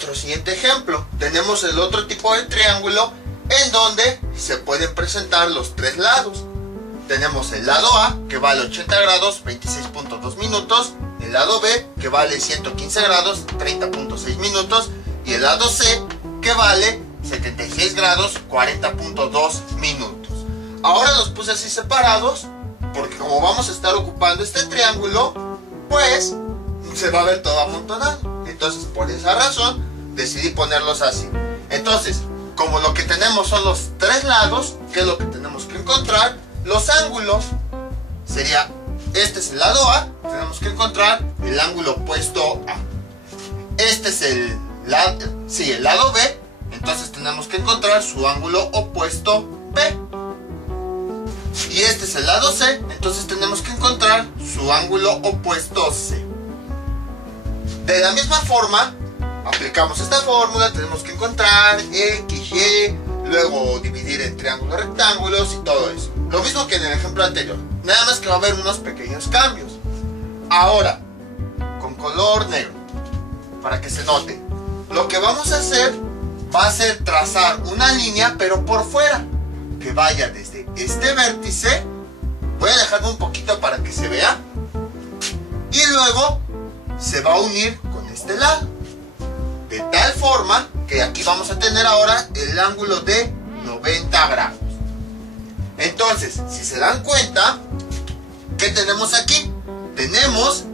nuestro siguiente ejemplo. Tenemos el otro tipo de triángulo en donde se pueden presentar los tres lados. Tenemos el lado A, que vale 80 grados, 26.2 minutos. El lado B, que vale 115 grados, 30.6 minutos. Y el lado C, que vale 76 grados, 40.2 minutos. Ahora los puse así separados, porque como vamos a estar ocupando este triángulo, pues se va a ver todo amontonado. Entonces, por esa razón, decidí ponerlos así. Entonces, como lo que tenemos son los tres lados, ¿qué es lo que tenemos que encontrar? Los ángulos. Sería, este es el lado A, tenemos que encontrar el ángulo opuesto A. Este es el lado B, entonces tenemos que encontrar su ángulo opuesto B. Y este es el lado C, entonces tenemos que encontrar su ángulo opuesto C. De la misma forma, aplicamos esta fórmula, tenemos que encontrar X, Y, luego dividir en triángulos, rectángulos y todo eso. Lo mismo que en el ejemplo anterior, nada más que va a haber unos pequeños cambios. Ahora, con color negro, para que se note, lo que vamos a hacer va a ser trazar una línea, pero por fuera, que vaya desde este vértice. Voy a dejarlo un poquito para que se vea, y luego se va a unir con este lado, de tal forma que aquí vamos a tener ahora el ángulo de 90 grados. Entonces, si se dan cuenta, ¿qué tenemos aquí? Tenemos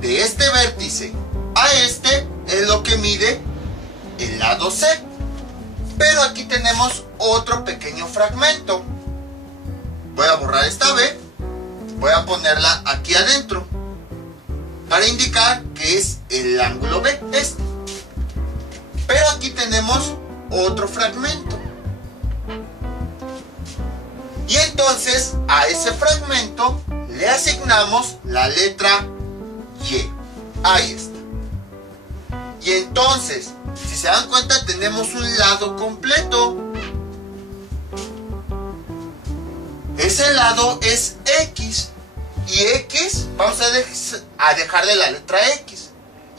de este vértice a este es lo que mide el lado C. Pero aquí tenemos otro pequeño fragmento. Voy a borrar esta B, voy a ponerla aquí adentro, para indicar que es el ángulo B, este. Pero aquí tenemos otro fragmento. Y entonces a ese fragmento le asignamos la letra Y. Ahí está. Y entonces, si se dan cuenta, tenemos un lado completo. Ese lado es X. Y X, vamos a dejarle la letra X.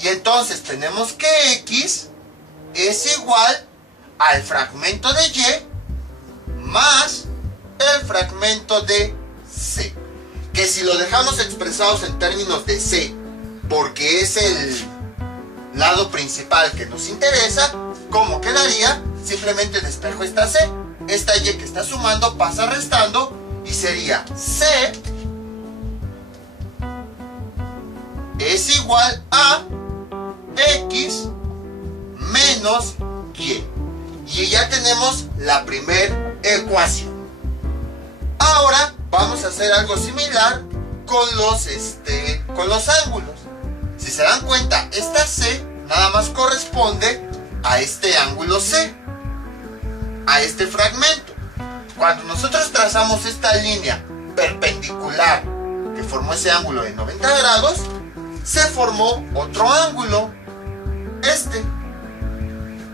Y entonces tenemos que X es igual al fragmento de Y más el fragmento de C. Que si lo dejamos expresados en términos de C, porque es el lado principal que nos interesa, ¿cómo quedaría? Simplemente despejo esta C. Esta Y que está sumando pasa restando y sería C es igual a X menos Y. Y ya tenemos la primera ecuación. Ahora vamos a hacer algo similar con los ángulos. Si se dan cuenta, esta C nada más corresponde a este ángulo C, a este fragmento. Cuando nosotros trazamos esta línea perpendicular que formó ese ángulo de 90 grados, se formó otro ángulo, este,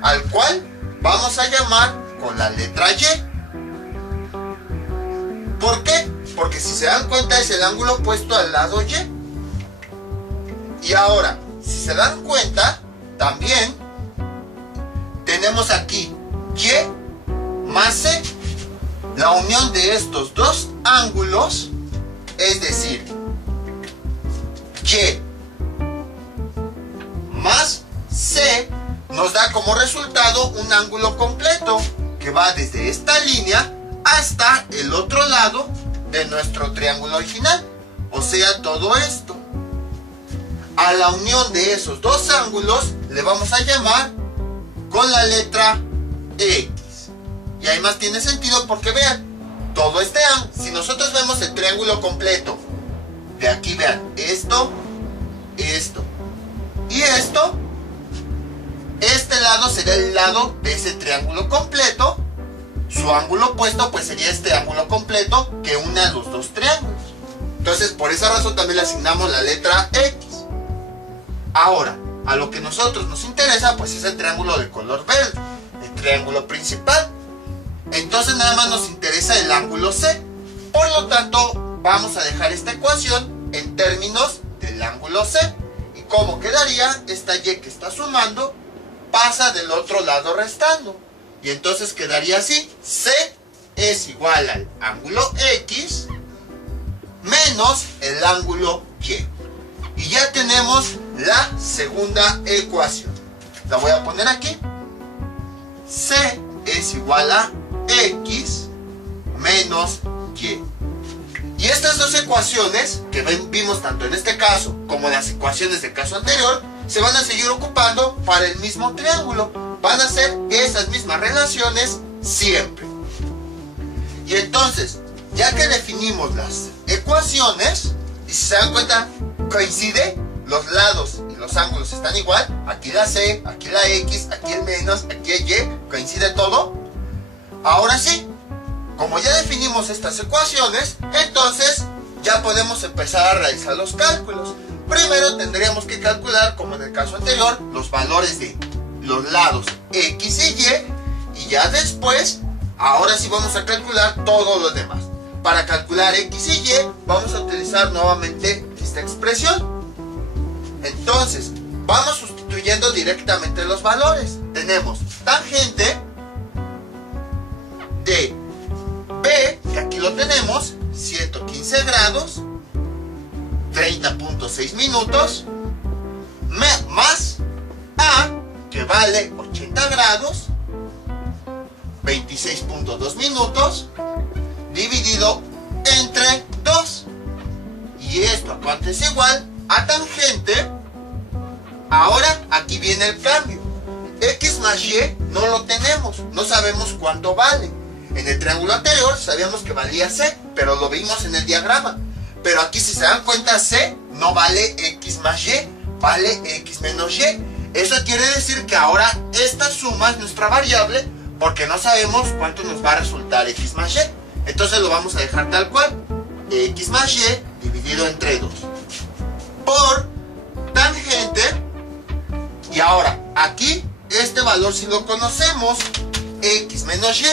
al cual vamos a llamar con la letra Y. ¿Por qué? Porque si se dan cuenta es el ángulo opuesto al lado Y. Y ahora, si se dan cuenta, también tenemos aquí Y más C. La unión de estos dos ángulos, es decir, Y más C, nos da como resultado un ángulo completo que va desde esta línea hasta el otro lado de nuestro triángulo original, o sea, todo esto. A la unión de esos dos ángulos le vamos a llamar con la letra X. Y además tiene sentido porque vean, todo este ángulo, si nosotros vemos el triángulo completo, de aquí vean, esto, esto y esto, este lado sería el lado de ese triángulo completo. Su ángulo opuesto pues sería este ángulo completo que une a los dos triángulos. Entonces por esa razón también le asignamos la letra X. Ahora, a lo que a nosotros nos interesa pues es el triángulo de color verde, el triángulo principal. Entonces nada más nos interesa el ángulo C. Por lo tanto vamos a dejar esta ecuación en términos del ángulo C. ¿Y cómo quedaría? Esta Y que está sumando pasa del otro lado restando. Y entonces quedaría así. C es igual al ángulo X menos el ángulo Y. Y ya tenemos la segunda ecuación. La voy a poner aquí. C es igual a X menos Y. Y estas dos ecuaciones que vimos tanto en este caso como en las ecuaciones del caso anterior se van a seguir ocupando para el mismo triángulo. Van a ser esas mismas relaciones siempre. Y entonces, ya que definimos las ecuaciones, y si se dan cuenta, coincide, los lados y los ángulos están igual, aquí la C, aquí la X, aquí el menos, aquí el Y, coincide todo. Ahora sí, como ya definimos estas ecuaciones, entonces ya podemos empezar a realizar los cálculos. Primero tendríamos que calcular, como en el caso anterior, los valores de los lados X y Y, y ya después, ahora sí vamos a calcular todo lo demás. Para calcular X y Y, vamos a utilizar nuevamente esta expresión. Entonces, vamos sustituyendo directamente los valores. Tenemos tangente de B, que aquí lo tenemos, 115 grados, 30.6 minutos, más A, que vale 80 grados, 26.2 minutos, dividido entre 2. Y esto a cuánto es igual a tangente. Ahora aquí viene el cambio. X más Y no lo tenemos, no sabemos cuánto vale. En el triángulo anterior sabíamos que valía C, pero lo vimos en el diagrama. Pero aquí, si se dan cuenta, C no vale X más Y, vale X menos Y. Eso quiere decir que ahora esta suma es nuestra variable, porque no sabemos cuánto nos va a resultar X más Y. Entonces lo vamos a dejar tal cual. X más Y dividido entre 2 por tangente. Y ahora aquí este valor sí lo conocemos, X menos Y.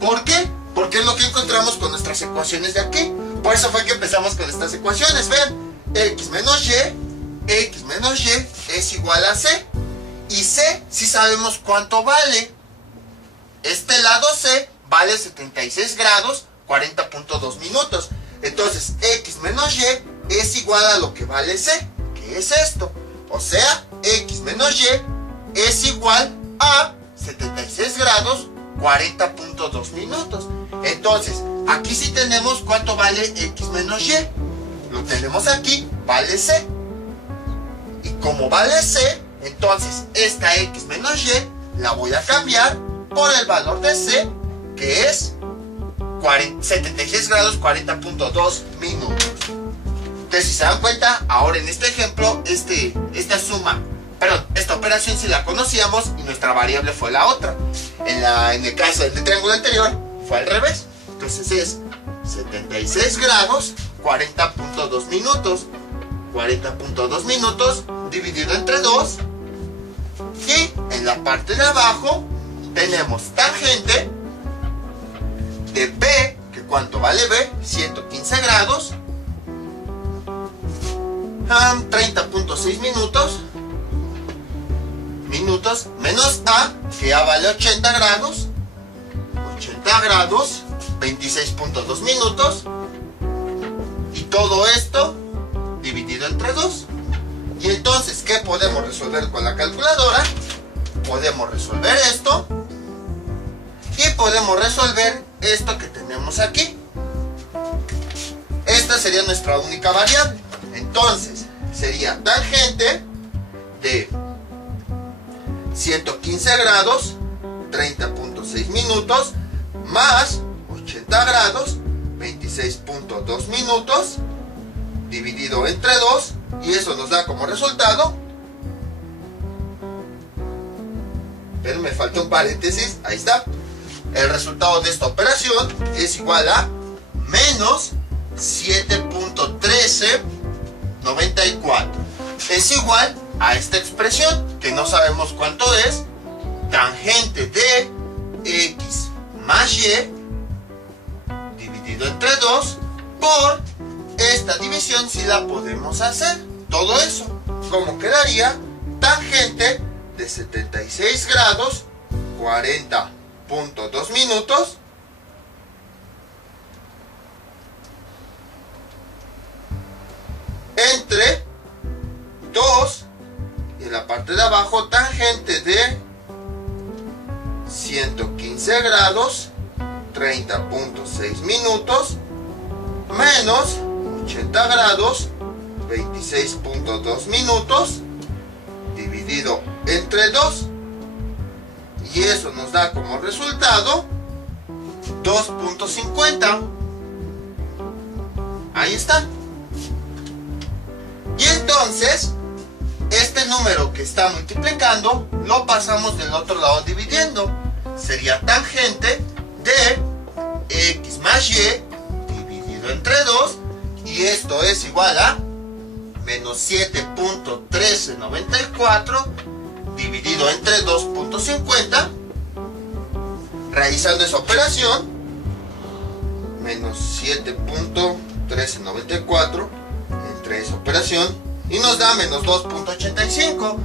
¿Por qué? Porque es lo que encontramos con nuestras ecuaciones de aquí. Por eso fue que empezamos con estas ecuaciones. Vean, X menos Y es igual a C. Y C sí sabemos cuánto vale. Este lado C vale 76 grados, 40.2 minutos. Entonces, X menos Y es igual a lo que vale C, que es esto. O sea, X menos Y es igual a 76 grados, 40.2 minutos. Entonces, aquí sí tenemos cuánto vale X menos Y. Lo tenemos aquí, vale C. Y como vale C, entonces esta X menos Y la voy a cambiar por el valor de C, que es 76 grados 40.2 minutos. Entonces, si se dan cuenta, ahora en este ejemplo, esta operación sí la conocíamos y nuestra variable fue la otra. En el caso del triángulo anterior fue al revés. Entonces es 76 grados 40.2 minutos. 40.2 minutos dividido entre 2. Y en la parte de abajo tenemos tangente de B, que cuánto vale B, 115 grados, 30.6 minutos, menos A, que A vale 80 grados, 26.2 minutos, y todo esto dividido entre 2. Y entonces, ¿qué podemos resolver con la calculadora? Podemos resolver esto y podemos resolver esto que tenemos aquí. Esta sería nuestra única variable. Entonces, sería tangente de 115 grados, 30.6 minutos, más 80 grados, 26.2 minutos, dividido entre 2, y eso nos da como resultado, pero me falta un paréntesis, ahí está, el resultado de esta operación es igual a menos 7.1394. Es igual a esta expresión, que no sabemos cuánto es, tangente de X más Y dividido entre 2 por esta división. Si la podemos hacer, todo eso, como quedaría, tangente de 76 grados 40.2 minutos entre 2 y en la parte de abajo tangente de 115 grados 30.6 minutos menos 80 grados 26.2 minutos dividido entre 2, y eso nos da como resultado 2.50. Ahí está. Y entonces este número que está multiplicando lo pasamos del otro lado dividiendo. Sería tangente de x más y dividido entre 2, y esto es igual a menos 7.1394 dividido entre 2.50. Realizando esa operación, menos 7.1394 entre esa operación, y nos da menos 2.85.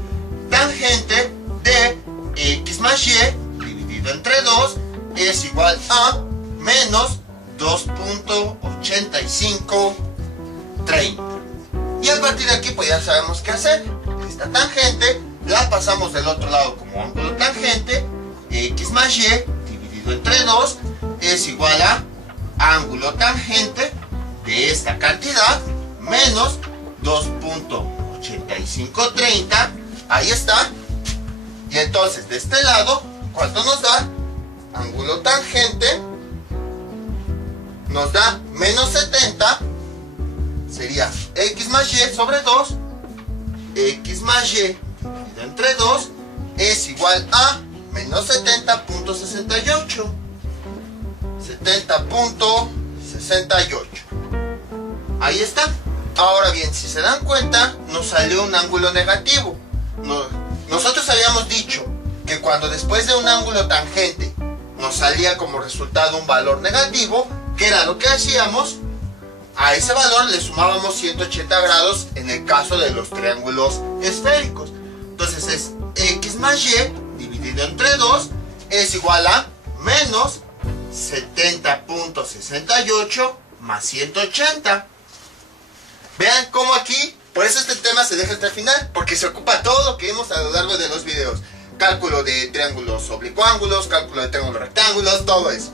Tangente de x más y dividido entre 2 es igual a menos 2.8530. Y a partir de aquí pues ya sabemos qué hacer. Esta tangente la pasamos del otro lado como ángulo tangente. X más y dividido entre 2 es igual a ángulo tangente de esta cantidad menos 2.8530. Ahí está. Y entonces de este lado, ¿cuánto nos da? Ángulo tangente nos da menos 70. Sería x más y sobre 2. X más y dividido entre 2 es igual a menos 70.68. 70.68. Ahí está. Ahora bien, si se dan cuenta, nos salió un ángulo negativo. Nosotros habíamos dicho que cuando después de un ángulo tangente nos salía como resultado un valor negativo, ¿qué era lo que hacíamos? A ese valor le sumábamos 180 grados en el caso de los triángulos esféricos. Entonces es x más y dividido entre 2 es igual a menos 70.68 más 180. Vean cómo aquí, por eso este tema se deja hasta el final, porque se ocupa todo lo que vimos a lo largo de los videos. Cálculo de triángulos oblicuángulos, cálculo de triángulos rectángulos, todo eso.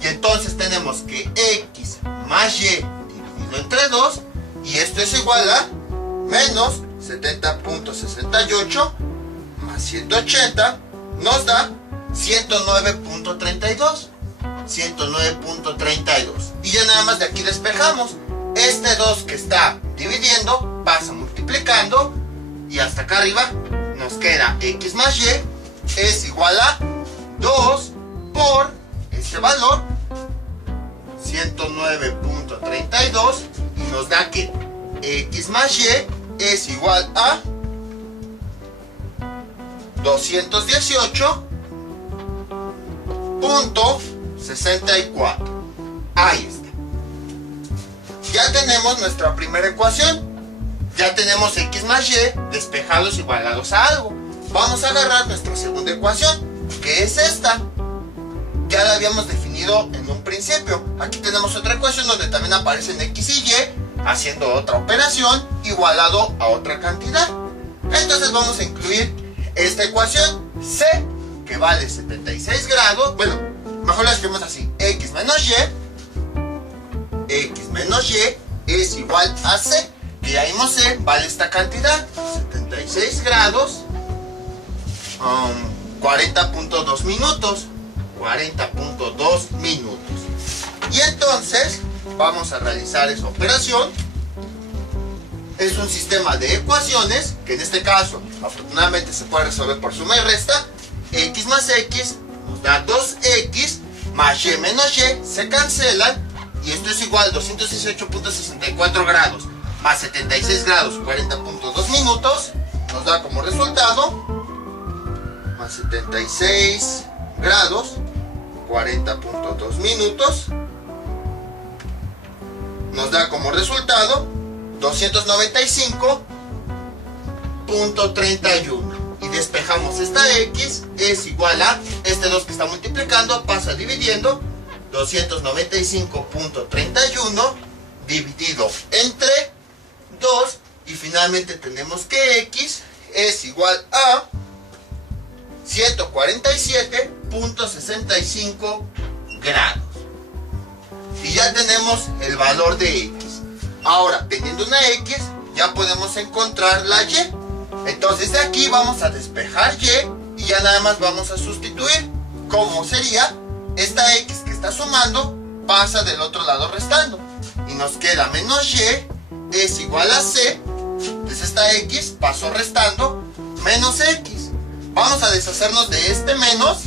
Y entonces tenemos que x más y dividido entre 2, y esto es igual a menos 70.68 más 180, nos da 109.32. 109.32. Y ya nada más de aquí despejamos. Este 2 que está dividiendo pasa multiplicando, y hasta acá arriba nos queda x más y es igual a 2 por este valor 109.32, y nos da que x más y es igual a 218.64. Ahí está. Ya tenemos nuestra primera ecuación. Ya tenemos x más y despejados igualados a algo. Vamos a agarrar nuestra segunda ecuación, que es esta. Ya la habíamos definido en un principio. Aquí tenemos otra ecuación donde también aparecen x y y, haciendo otra operación igualado a otra cantidad. Entonces vamos a incluir esta ecuación c, que vale 76 grados. Bueno, mejor la escribimos así: x menos y es igual a c, que ya vimos c vale esta cantidad, 76 grados 40.2 minutos. 40.2 minutos. Y entonces vamos a realizar esa operación. Es un sistema de ecuaciones que en este caso afortunadamente se puede resolver por suma y resta. X más x nos da 2x, más y menos y se cancelan, y esto es igual a 218.64 grados más 76 grados 40.2 minutos, nos da como resultado más 76 grados 40.2 minutos, nos da como resultado 295.31. Y despejamos esta X, es igual a este 2 que está multiplicando, pasa dividiendo, 295.31 dividido entre 2, y finalmente tenemos que X es igual a 147.65 grados. Y ya tenemos el valor de X. Ahora, teniendo una X, ya podemos encontrar la Y. Entonces de aquí vamos a despejar Y y ya nada más vamos a sustituir. ¿Cómo sería? Esta X que está sumando pasa del otro lado restando. Y nos queda menos Y es igual a C. Entonces esta X pasó restando menos X. Vamos a deshacernos de este menos,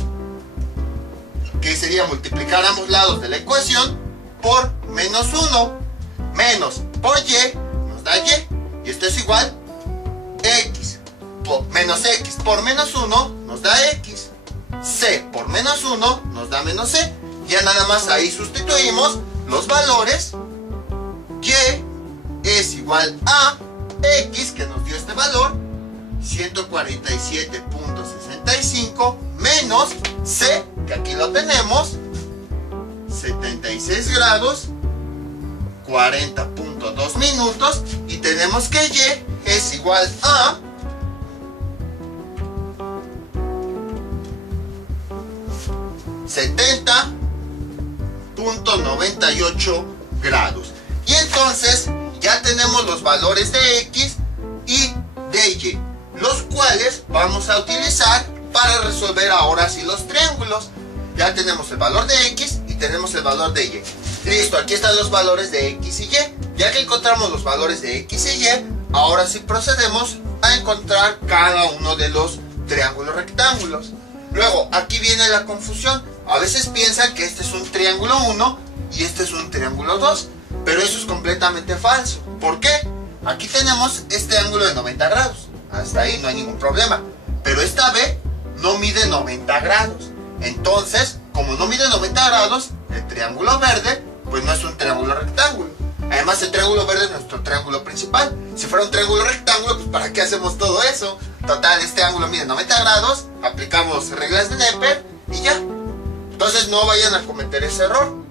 que sería multiplicar ambos lados de la ecuación por menos 1. Menos por Y nos da Y. Y esto es igual X. Menos X por menos 1 nos da X. C por menos 1 nos da menos C. Ya nada más ahí sustituimos los valores. Y es igual a X, que nos dio este valor, 147.65 menos C, que aquí lo tenemos, 76 grados, 40.2 minutos, y tenemos que Y es igual a 70.98 grados. Y entonces ya tenemos los valores de X y de Y, los cuales vamos a utilizar para resolver ahora sí los triángulos. Ya tenemos el valor de X y tenemos el valor de Y. Listo, aquí están los valores de X y Y. Ya que encontramos los valores de X y Y, ahora sí procedemos a encontrar cada uno de los triángulos rectángulos. Luego, aquí viene la confusión. A veces piensan que este es un triángulo 1 y este es un triángulo 2. Pero eso es completamente falso. ¿Por qué? Aquí tenemos este ángulo de 90 grados. Hasta ahí no hay ningún problema. Pero esta B no mide 90 grados. Entonces, como no mide 90 grados, el triángulo verde, pues no es un triángulo rectángulo. Además, el triángulo verde es nuestro triángulo principal. Si fuera un triángulo rectángulo, pues ¿para qué hacemos todo eso? Total, este ángulo mide 90 grados, aplicamos reglas de Neper y ya. Entonces no vayan a cometer ese error.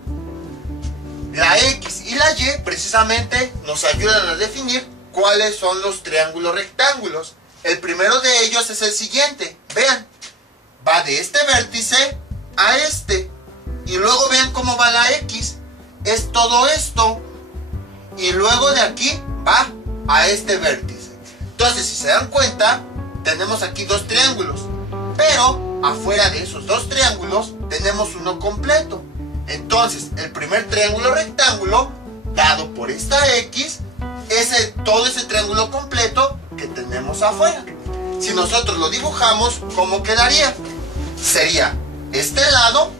La X y la Y precisamente nos ayudan a definir cuáles son los triángulos rectángulos. El primero de ellos es el siguiente. Vean, va de este vértice a este. Y luego vean cómo va la X. Es todo esto. Y luego de aquí va a este vértice. Entonces, si se dan cuenta, tenemos aquí dos triángulos. Pero afuera de esos dos triángulos tenemos uno completo. Entonces, el primer triángulo rectángulo, dado por esta X, es todo ese triángulo completo que tenemos afuera. Si nosotros lo dibujamos, ¿cómo quedaría? Sería este lado,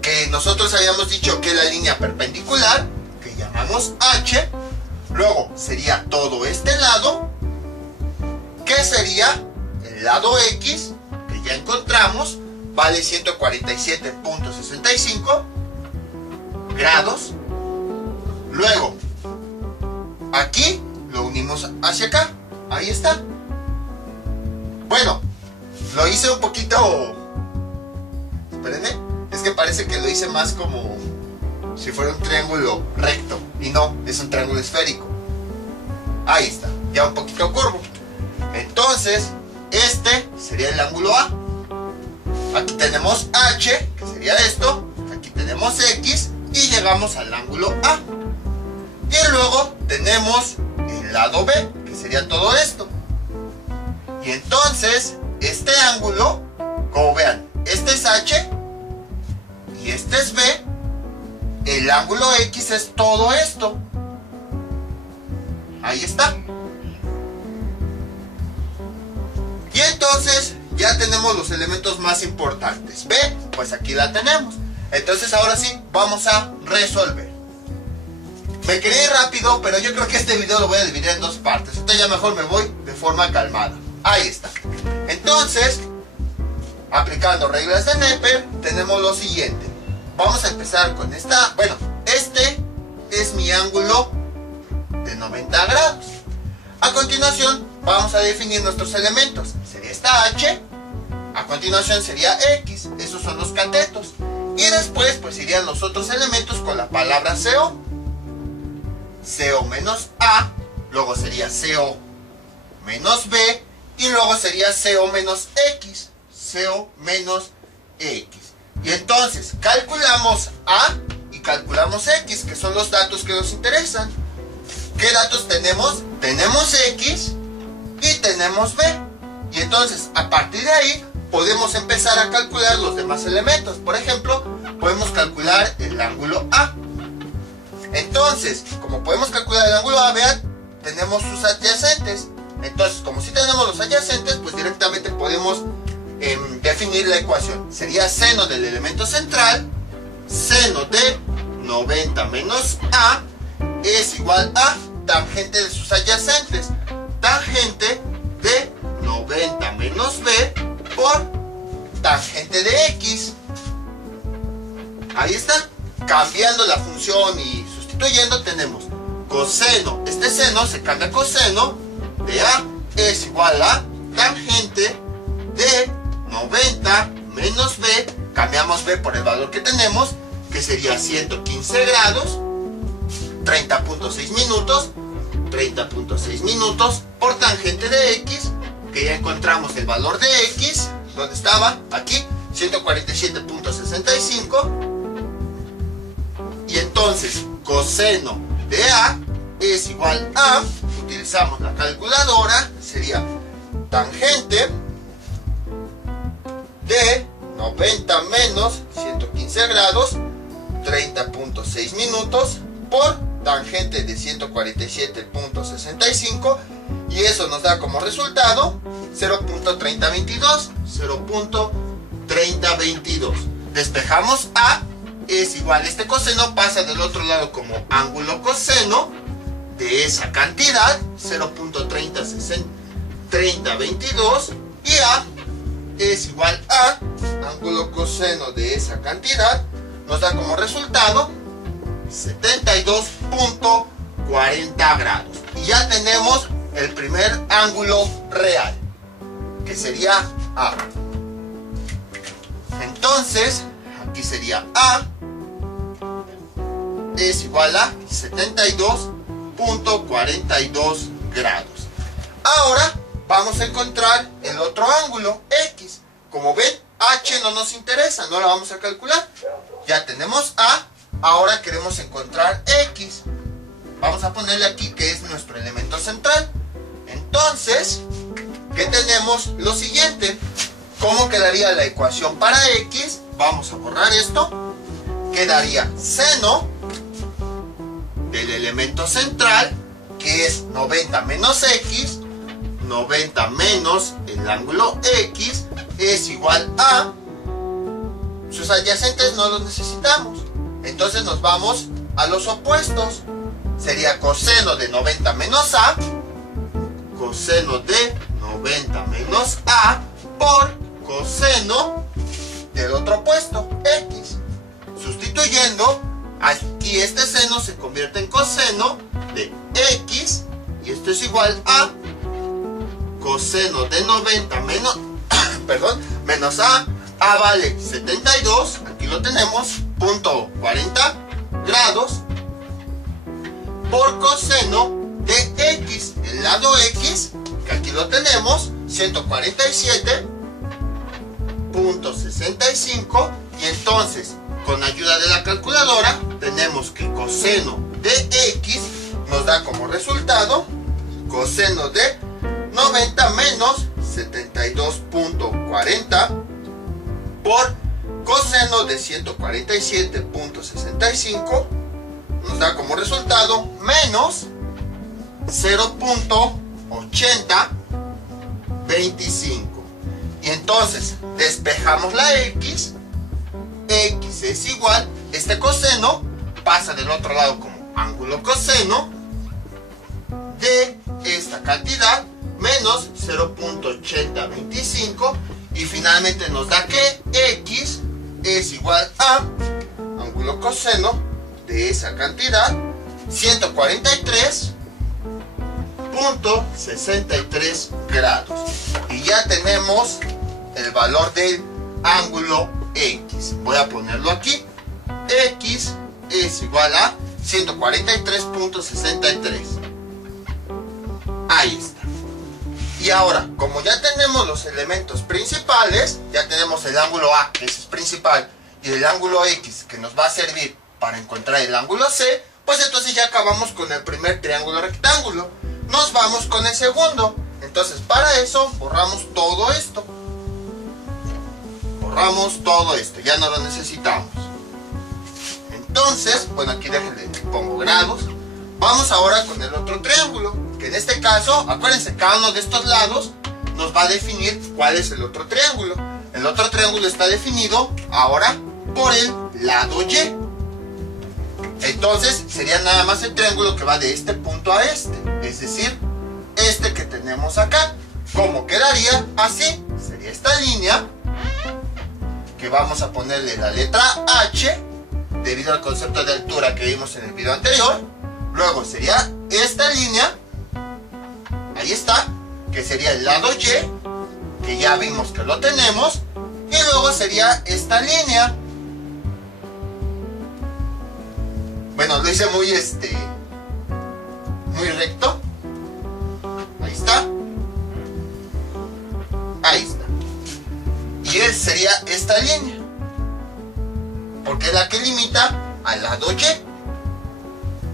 que nosotros habíamos dicho que es la línea perpendicular, que llamamos H. Luego sería todo este lado, que sería el lado X, que ya encontramos, vale 147.65 grados. Luego, aquí lo unimos hacia acá. Ahí está. Bueno, lo hice un poquito... Espérenme. Es que parece que lo hice más como si fuera un triángulo recto. Y no, es un triángulo esférico. Ahí está. Ya un poquito curvo. Entonces, este sería el ángulo A. Aquí tenemos H, que sería esto. Aquí tenemos X y llegamos al ángulo A. Y luego tenemos el lado B, que sería todo esto. Y entonces, este ángulo, como vean, este es H y este es B. El ángulo X es todo esto. Ahí está. Y entonces ya tenemos los elementos más importantes. B, pues aquí la tenemos. Entonces ahora sí, vamos a resolver. Me quería ir rápido, pero yo creo que este video lo voy a dividir en dos partes. Entonces ya mejor me voy de forma calmada. Ahí está. Entonces, aplicando reglas de Neper, tenemos lo siguiente. Vamos a empezar con esta. Bueno, este es mi ángulo de 90 grados. A continuación, vamos a definir nuestros elementos. Sería esta h, a continuación sería x, esos son los catetos. Y después pues irían los otros elementos con la palabra CO. CO menos A, luego sería CO menos B, y luego sería CO menos X. CO menos X. Y entonces calculamos A y calculamos X, que son los datos que nos interesan. ¿Qué datos tenemos? Tenemos X y tenemos B. Y entonces a partir de ahí podemos empezar a calcular los demás elementos. Por ejemplo, podemos calcular el ángulo A. Entonces, como podemos calcular el ángulo A, vean, tenemos sus adyacentes. Entonces, como si tenemos los adyacentes, pues directamente podemos definir la ecuación. Sería seno del elemento central, seno de 90 menos A, es igual a tangente de sus adyacentes. Tangente de 90 menos B por tangente de X. Ahí está. Cambiando la función y sustituyendo, tenemos coseno. Este seno se cambia a coseno de A, es igual a tangente de 90 menos B. Cambiamos B por el valor que tenemos, que sería 115 grados, 30.6 minutos. 30.6 minutos por tangente de X, que ya encontramos el valor de X. ¿Dónde estaba? Aquí, 147.65. Y entonces coseno de A es igual a, utilizamos la calculadora, sería tangente de 90 menos 115 grados, 30.6 minutos por tangente de 147.65, y eso nos da como resultado 0.3022. 0.3022. Despejamos A, es igual, este coseno pasa del otro lado como ángulo coseno de esa cantidad, 0.3022, y A es igual a ángulo coseno de esa cantidad, nos da como resultado 72.40 grados. Y ya tenemos el primer ángulo real, que sería A. Entonces, aquí sería A es igual a 72.42 grados. Ahora vamos a encontrar el otro ángulo, X. Como ven, H no nos interesa, no la vamos a calcular. Ya tenemos A. Ahora queremos encontrar X. Vamos a ponerle aquí que es nuestro elemento central. Entonces, ¿qué tenemos? Lo siguiente. ¿Cómo quedaría la ecuación para X? Vamos a borrar esto. Quedaría seno del elemento central, que es 90 menos X. 90 menos el ángulo X es igual a... Sus adyacentes no los necesitamos. Entonces nos vamos a los opuestos. Sería coseno de 90 menos A, coseno de 90 menos A por coseno del otro opuesto, X. Sustituyendo, aquí este seno se convierte en coseno de X, y esto es igual a coseno de 90 menos, menos A. A vale 72, aquí lo tenemos, punto 40 grados, por coseno de X, el lado X, que aquí lo tenemos, 147.65, y entonces, con ayuda de la calculadora, tenemos que coseno de X nos da como resultado coseno de 90 menos 72.40 por coseno de 147.65 nos da como resultado menos 0.8025. Y entonces despejamos la X. X es igual, este coseno pasa del otro lado como ángulo coseno de esta cantidad menos 0.8025, y finalmente nos da que X es igual a ángulo coseno de esa cantidad 143.65 26.63 grados. Y ya tenemos el valor del ángulo X. Voy a ponerlo aquí. X es igual a 143.63. Ahí está. Y ahora, como ya tenemos los elementos principales, ya tenemos el ángulo A, que es principal, y el ángulo X, que nos va a servir para encontrar el ángulo C, pues entonces ya acabamos con el primer triángulo rectángulo. Nos vamos con el segundo. Entonces, para eso, borramos todo esto. Borramos todo esto, ya no lo necesitamos. Entonces, bueno, aquí déjenle, pongo grados. Vamos ahora con el otro triángulo, que en este caso, acuérdense, cada uno de estos lados nos va a definir cuál es el otro triángulo. El otro triángulo está definido ahora por el lado Y. Entonces, sería nada más el triángulo que va de este punto a este. Es decir, este que tenemos acá. ¿Cómo quedaría? Así. Sería esta línea, que vamos a ponerle la letra H, debido al concepto de altura que vimos en el video anterior. Luego sería esta línea, ahí está, que sería el lado Y, que ya vimos que lo tenemos. Y luego sería esta línea. Bueno, lo hice muy recto. Ahí está. Ahí está. Y sería esta línea, porque es la que limita al lado Y.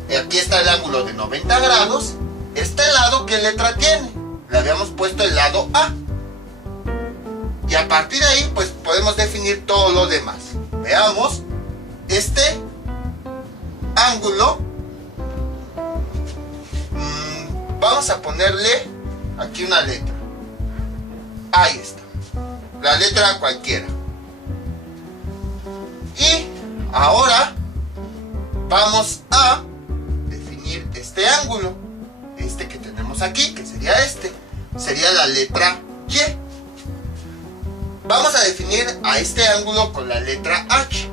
Y aquí está el ángulo de 90 grados. Este lado, ¿qué letra tiene? Le habíamos puesto el lado A. Y a partir de ahí, pues podemos definir todo lo demás. Veamos. Este ángulo, vamos a ponerle aquí una letra. Ahí está. La letra cualquiera. Y ahora vamos a definir este ángulo, este que tenemos aquí, que sería este, sería la letra Y. Vamos a definir a este ángulo con la letra H,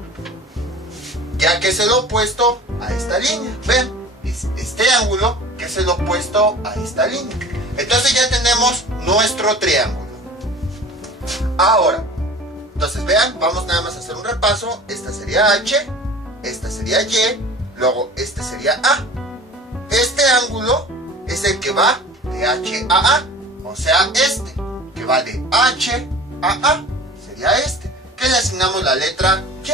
ya que es el opuesto a esta línea. Ven, es este ángulo que es el opuesto a esta línea. Entonces ya tenemos nuestro triángulo. Ahora, entonces vean, vamos nada más a hacer un repaso. Esta sería H, esta sería Y, luego este sería A. Este ángulo es el que va de H a A, o sea, este, que va de H a A, sería este, que le asignamos la letra Y.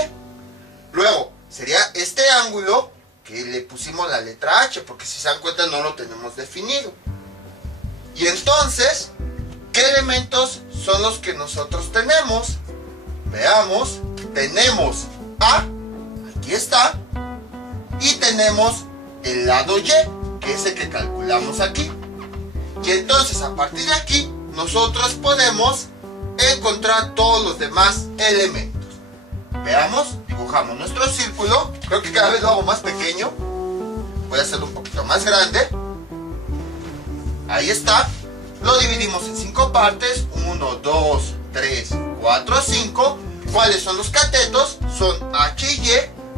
Luego, sería este ángulo que le pusimos la letra H, porque si se dan cuenta no lo tenemos definido. Y entonces, ¿qué elementos son los que nosotros tenemos? Veamos, tenemos A, aquí está, y tenemos el lado Y, que es el que calculamos aquí. Y entonces a partir de aquí, nosotros podemos encontrar todos los demás elementos. Veamos, dibujamos nuestro círculo. Creo que cada vez lo hago más pequeño. Voy a hacerlo un poquito más grande. Ahí está. Lo dividimos en 5 partes. 1, 2, 3, 4, 5. ¿Cuáles son los catetos? Son H y Y.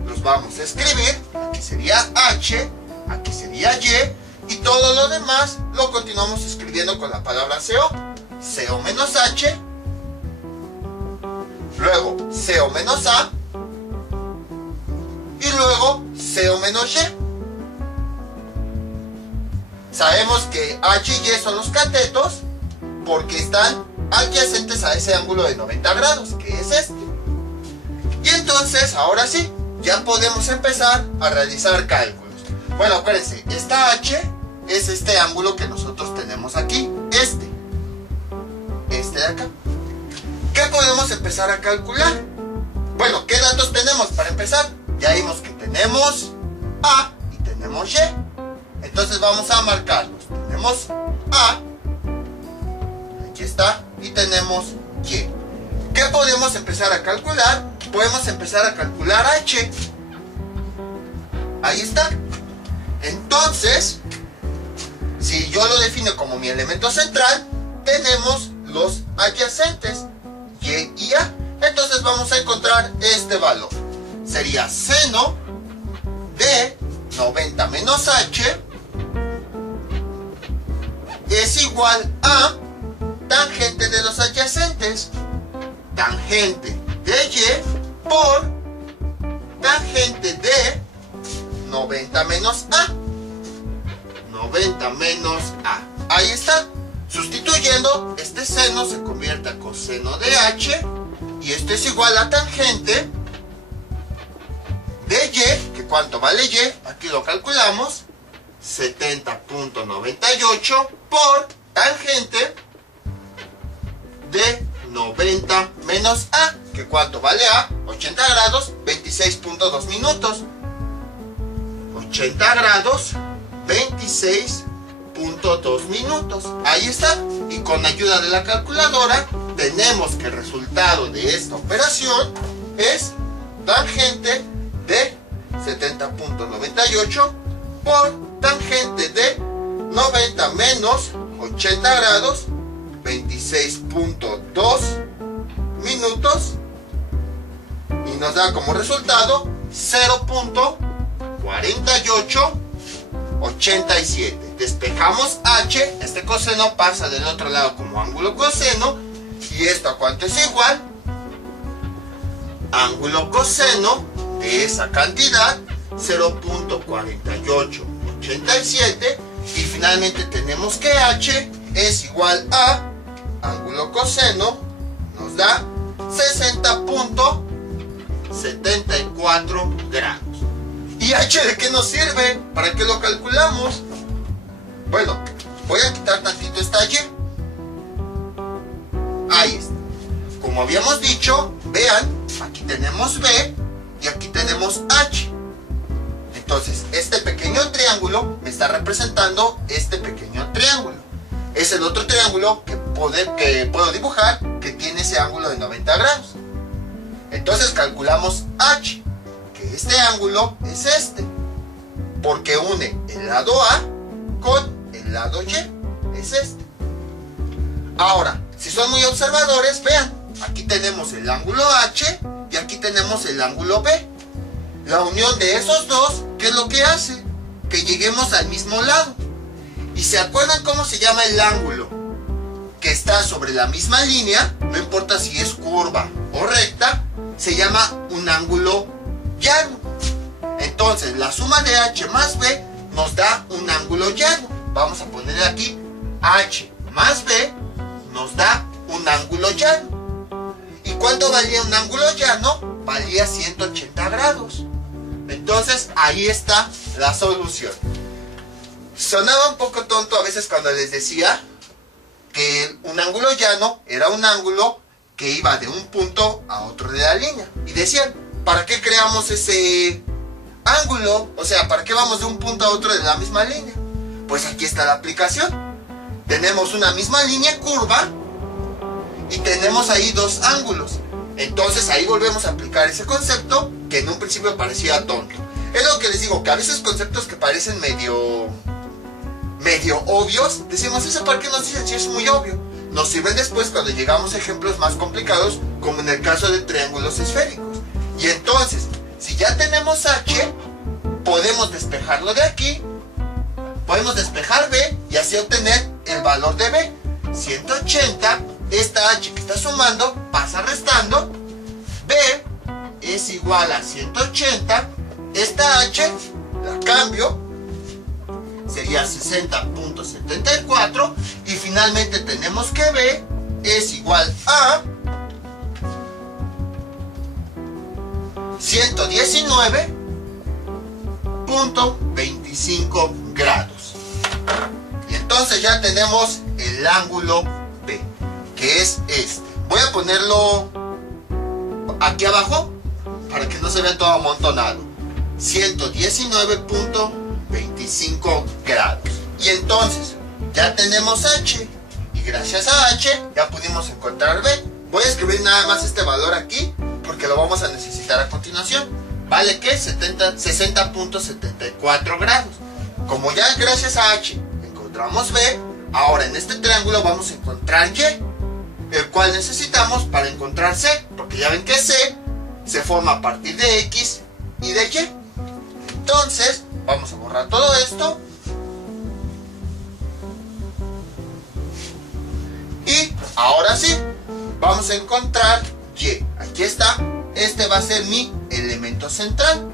Los vamos a escribir. Aquí sería H, aquí sería Y. Y todo lo demás lo continuamos escribiendo con la palabra CO. CO menos H. Luego CO menos A. Y luego CO menos Y. Sabemos que H y Y son los catetos porque están adyacentes a ese ángulo de 90 grados, que es este. Y entonces, ahora sí, ya podemos empezar a realizar cálculos. Bueno, acuérdense, esta H es este ángulo que nosotros tenemos aquí, este de acá. ¿Qué podemos empezar a calcular? Bueno, ¿qué datos tenemos para empezar? Ya vimos que tenemos A y tenemos Y. Entonces vamos a marcarlos. Tenemos A, aquí está, y tenemos Y. ¿Qué podemos empezar a calcular? Podemos empezar a calcular H. Ahí está. Entonces, si yo lo defino como mi elemento central, tenemos los adyacentes Y y A. Entonces vamos a encontrar este valor. Sería seno de 90 menos H es igual a tangente de los adyacentes. Tangente de Y por tangente de 90 menos A. 90 menos A. Ahí está. Sustituyendo, este seno se convierte a coseno de H. Y esto es igual a tangente de Y. ¿Que cuánto vale Y? Aquí lo calculamos. 70.98 por tangente de 90 menos A. ¿Que cuánto vale A? 80 grados, 26.2 minutos. 80 grados, 26.2 minutos. Ahí está. Y con ayuda de la calculadora tenemos que el resultado de esta operación es tangente de 70.98 por tangente de 90 menos 80 grados, 26.2 minutos, y nos da como resultado 0.4887. Despejamos H, este coseno pasa del otro lado como ángulo coseno, y esto ¿a cuánto es igual? Ángulo coseno de esa cantidad, 0.4887, y finalmente tenemos que H es igual a ángulo coseno, nos da 60.74 grados. ¿Y H de qué nos sirve? ¿Para qué lo calculamos? Bueno, voy a quitar tantito esta Y. Ahí está. Como habíamos dicho, vean, aquí tenemos B y aquí tenemos H. Entonces, este pequeño triángulo me está representando este pequeño triángulo. Es el otro triángulo que puedo dibujar que tiene ese ángulo de 90 grados. Entonces calculamos H, que este ángulo es este, porque une el lado A con el lado Y, es este. Ahora, si son muy observadores, vean, aquí tenemos el ángulo H y aquí tenemos el ángulo B. La unión de esos dos, ¿qué es lo que hace? Que lleguemos al mismo lado. ¿Y se acuerdan cómo se llama el ángulo que está sobre la misma línea? No importa si es curva o recta, se llama un ángulo llano. Entonces, la suma de H más B nos da un ángulo llano. Vamos a poner aquí H más B nos da un ángulo llano. ¿Y cuánto valía un ángulo llano? Valía 180 grados. Entonces, ahí está la solución. Sonaba un poco tonto a veces cuando les decía que un ángulo llano era un ángulo que iba de un punto a otro de la línea. Y decían, ¿para qué creamos ese ángulo? O sea, ¿para qué vamos de un punto a otro de la misma línea? Pues aquí está la aplicación. Tenemos una misma línea curva y tenemos ahí dos ángulos. Entonces ahí volvemos a aplicar ese concepto que en un principio parecía tonto. Es lo que les digo, que a veces conceptos que parecen medio obvios, decimos, ¿eso para qué nos dicen si es muy obvio? Nos sirven después cuando llegamos a ejemplos más complicados, como en el caso de triángulos esféricos. Y entonces, si ya tenemos H, podemos despejarlo de aquí, podemos despejar B y así obtener el valor de B. 180, esta H que está sumando pasa restando, B es igual a 180, esta H la cambio, sería 60.74, y finalmente tenemos que B es igual a 119.25 grados. Y entonces ya tenemos el ángulo B, que es este. Voy a ponerlo aquí abajo para que no se vea todo amontonado. 119.25 grados. Y entonces ya tenemos H, y gracias a H ya pudimos encontrar B. Voy a escribir nada más este valor aquí porque lo vamos a necesitar a continuación. Vale que 60.74 grados. Como ya gracias a H encontramos B, ahora en este triángulo vamos a encontrar Y, el cual necesitamos para encontrar C, porque ya ven que C se forma a partir de X y de Y. Entonces vamos a borrar todo esto Ahora sí, vamos a encontrar y. Aquí está. Este va a ser mi elemento central.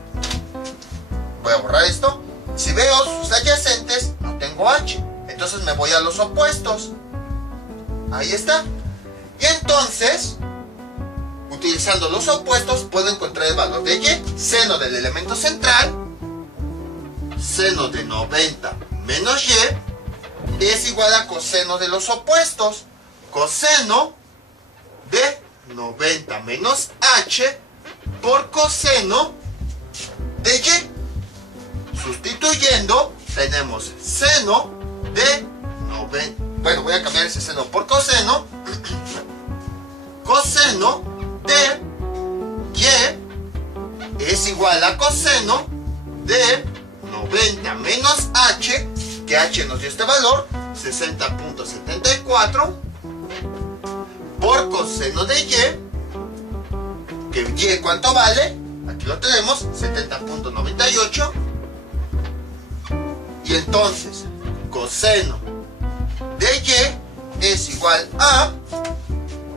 Voy a borrar esto. Si veo sus adyacentes, no tengo h. Entonces me voy a los opuestos. Ahí está. Y entonces, utilizando los opuestos, puedo encontrar el valor de y. Seno del elemento central, seno de 90 menos y, es igual a coseno de los opuestos. Coseno de 90 menos h por coseno de y. Sustituyendo, tenemos seno de 90. Bueno, voy a cambiar ese seno por coseno. Coseno de y es igual a coseno de 90 menos h, que h nos dio este valor, 60.74, por coseno de y, que y ¿cuánto vale? Aquí lo tenemos, 70.98. Y entonces, coseno de y es igual a,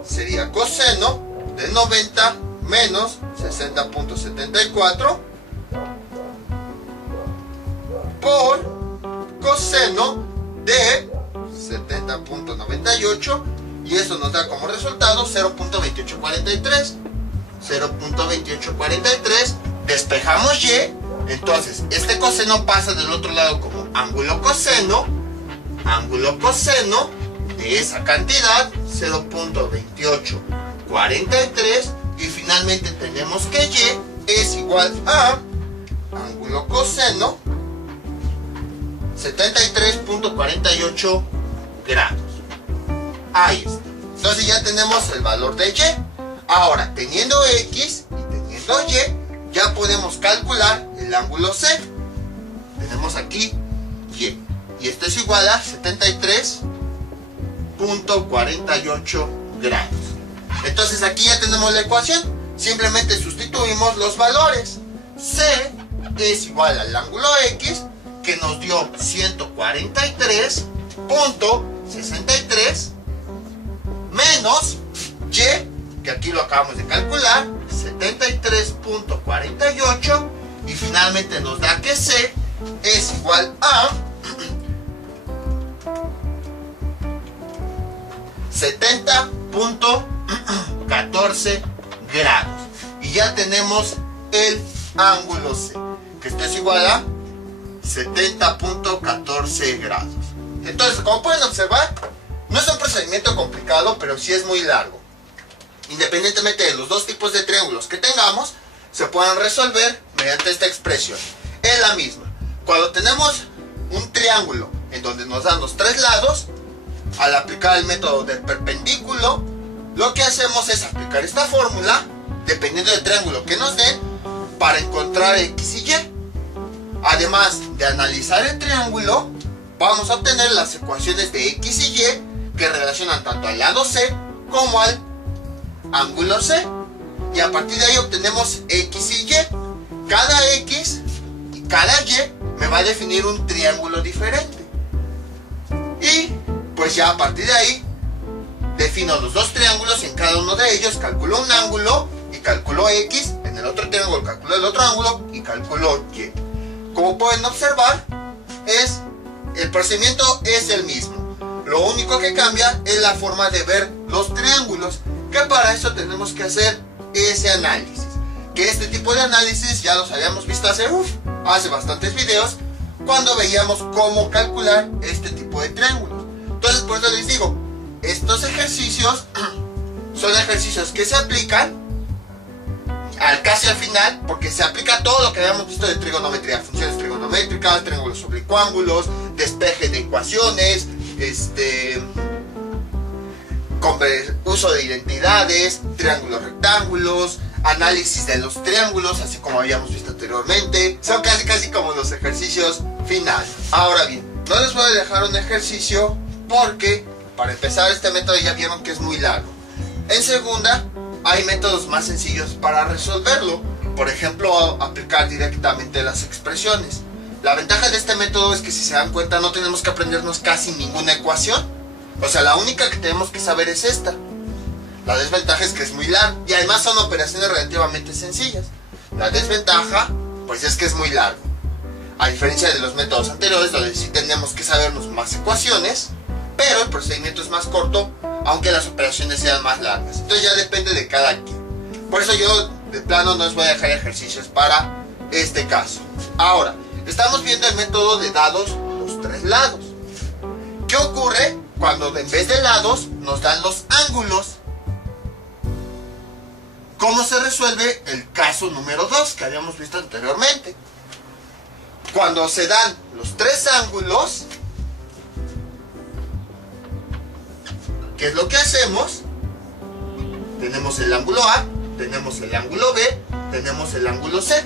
sería coseno de 90 menos 60.74 por coseno de 70.98, y eso nos da como resultado 0.2843. 0.2843. Despejamos y, entonces este coseno pasa del otro lado como ángulo coseno de esa cantidad, 0.2843, y finalmente tenemos que y es igual a ángulo coseno 73.48 grados. Ahí está. Entonces ya tenemos el valor de y. Ahora, teniendo x y teniendo y, ya podemos calcular el ángulo C. Tenemos aquí y esto es igual a 73.48 grados. Entonces aquí ya tenemos la ecuación. Simplemente sustituimos los valores. C es igual al ángulo X, que nos dio 143.63, menos Y, que aquí lo acabamos de calcular, 73.48, y finalmente nos da que C es igual a 70.14 grados. Y ya tenemos el ángulo C, que esto es igual a 70.14 grados. Entonces, como pueden observar, no es un procedimiento complicado, pero sí es muy largo. Independientemente de los dos tipos de triángulos que tengamos, se pueden resolver mediante esta expresión. Es la misma. Cuando tenemos un triángulo en donde nos dan los tres lados, al aplicar el método del perpendículo, lo que hacemos es aplicar esta fórmula, dependiendo del triángulo que nos den, para encontrar x y y. Además de analizar el triángulo, vamos a obtener las ecuaciones de x y y, que relacionan tanto al lado C como al ángulo C. Y a partir de ahí obtenemos x y y. Cada x y cada y me va a definir un triángulo diferente. Y pues ya a partir de ahí defino los dos triángulos, y en cada uno de ellos calculo un ángulo y calculo x. En el otro triángulo calculo el otro ángulo y calculo y. Como pueden observar, el procedimiento es el mismo. Lo único que cambia es la forma de ver los triángulos, que para eso tenemos que hacer ese análisis. Que este tipo de análisis ya los habíamos visto hace bastantes videos, cuando veíamos cómo calcular este tipo de triángulos. Entonces, por eso les digo, estos ejercicios son ejercicios que se aplican casi al final, porque se aplica todo lo que habíamos visto de trigonometría: funciones trigonométricas, triángulos oblicuángulos, despeje de ecuaciones, uso de identidades, triángulos rectángulos, análisis de los triángulos, así como habíamos visto anteriormente. Son casi como los ejercicios finales. Ahora bien, no les voy a dejar un ejercicio porque, para empezar, este método ya vieron que es muy largo. En segunda, hay métodos más sencillos para resolverlo. Por ejemplo, aplicar directamente las expresiones. La ventaja de este método es que, si se dan cuenta, no tenemos que aprendernos casi ninguna ecuación. O sea, la única que tenemos que saber es esta. La desventaja es que es muy largo y además son operaciones relativamente sencillas. La desventaja, pues es que es muy largo. A diferencia de los métodos anteriores, donde sí tenemos que sabernos más ecuaciones, pero el procedimiento es más corto, aunque las operaciones sean más largas. Entonces ya depende de cada quien. Por eso yo de plano no les voy a dejar ejercicios para este caso. Ahora, estamos viendo el método de dados los tres lados. ¿Qué ocurre cuando en vez de lados nos dan los ángulos? ¿Cómo se resuelve el caso número 2 que habíamos visto anteriormente? Cuando se dan los tres ángulos, ¿qué es lo que hacemos? Tenemos el ángulo A, tenemos el ángulo B, tenemos el ángulo C.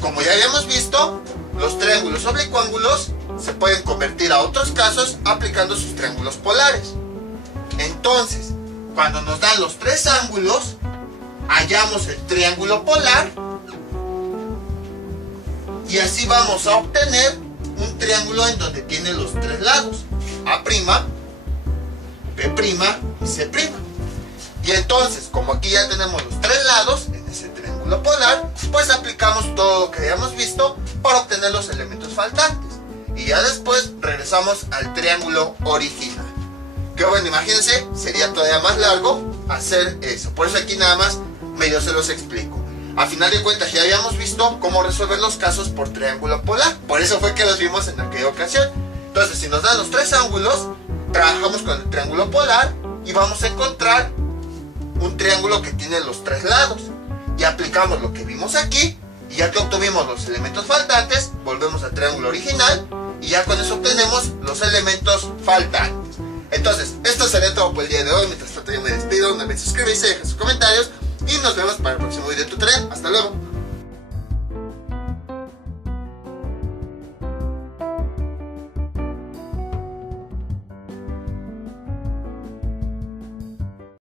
Como ya habíamos visto, los triángulos oblicuángulos se pueden convertir a otros casos aplicando sus triángulos polares. Entonces, cuando nos dan los tres ángulos, hallamos el triángulo polar y así vamos a obtener un triángulo en donde tiene los tres lados, A', B' y C'. Y entonces, como aquí ya tenemos los tres lados en ese triángulo polar, pues aplicamos todo lo que habíamos visto para obtener los elementos faltantes. Y ya después regresamos al triángulo original. Que bueno, imagínense, sería todavía más largo hacer eso. Por eso aquí nada más medio se los explico. A final de cuentas ya habíamos visto cómo resolver los casos por triángulo polar. Por eso fue que los vimos en aquella ocasión. Entonces, si nos dan los tres ángulos, trabajamos con el triángulo polar y vamos a encontrar un triángulo que tiene los tres lados. Y aplicamos lo que vimos aquí. Y ya que obtuvimos los elementos faltantes, volvemos al triángulo original. Y ya con eso obtenemos los elementos faltantes. Entonces, esto sería todo por el día de hoy. Mientras tanto yo me despido, no olviden suscribirse, dejen sus comentarios. Y nos vemos para el próximo video tutorial. Hasta luego.